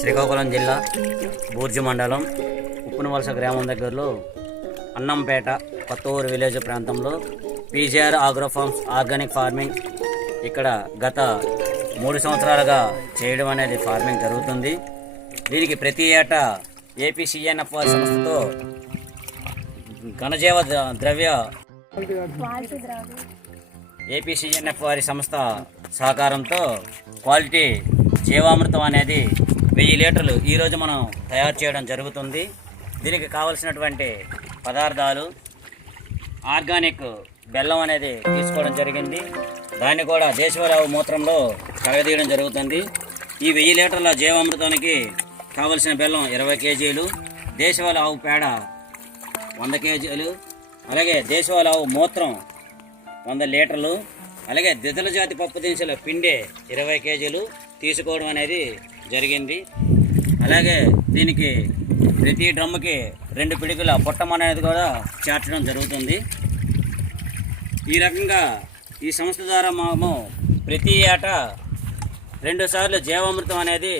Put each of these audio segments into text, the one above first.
శ్రీకాకుళం జిల్లా బూర్జు మండలం ఉప్పునవలస గ్రామం దగ్గరలో అన్నంపేట కొత్తూరు విలేజ్ ప్రాంతంలో PGR agro farms organic farming ఇక్కడ గత మూడు సంవత్సరాలుగా చేయడం అనేది ఫార్మింగ్ జరుగుతుంది. దీనికి ప్రతి ఏటా ఏపీసీఎన్ఎఫ్ సంస్థతో ఘనజీవ ద్ర- ద్రవ్య ఏపీసీఎన్ఎఫ్ వారి సంస్థ సహకారంతో క్వాలిటీ జీవామృతం అనేది వెయ్యి లీటర్లు ఈరోజు మనం తయారు చేయడం జరుగుతుంది. దీనికి కావలసినటువంటి పదార్థాలు ఆర్గానిక్ బెల్లం అనేది తీసుకోవడం జరిగింది. దాన్ని కూడా దేశవరావు మూత్రంలో కరగదీయడం జరుగుతుంది. ఈ వెయ్యి లీటర్ల జీవామృతానికి కావలసిన బెల్లం ఇరవై కేజీలు దేశవాళ ఆవు పేడ వంద కేజీలు అలాగే దేశవాళ ఆవు మూత్రం వంద లీటర్లు అలాగే దిద్దల జాతి పప్పు దినుసుల పిండి ఇరవై కేజీలు తీసుకోవడం అనేది జరిగింది. అలాగే దీనికి ప్రతి డ్రమ్ముకి రెండు పిడికల పొట్టం అనేది కూడా చేర్చడం జరుగుతుంది. ఈ రకంగా ఈ సంస్థ ద్వారా మేము ప్రతి ఏటా రెండు సార్లు జీవామృతం అనేది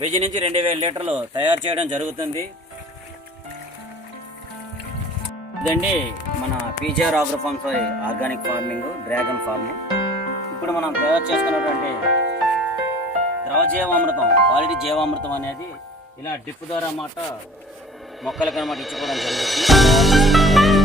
వెయ్యి నుంచి రెండు వేల లీటర్లు తయారు చేయడం జరుగుతుంది. ఇదండి మన PGR agro farms organic farming dragon farming. ఇప్పుడు మనం తయారు చేసుకున్నటువంటి ద్రవ జీవామృతం క్వాలిటీ జీవామృతం అనేది ఇలా డిప్ ద్వారా మాట మొక్కలకు అన్నమాట ఇచ్చుకోవడం జరుగుతుంది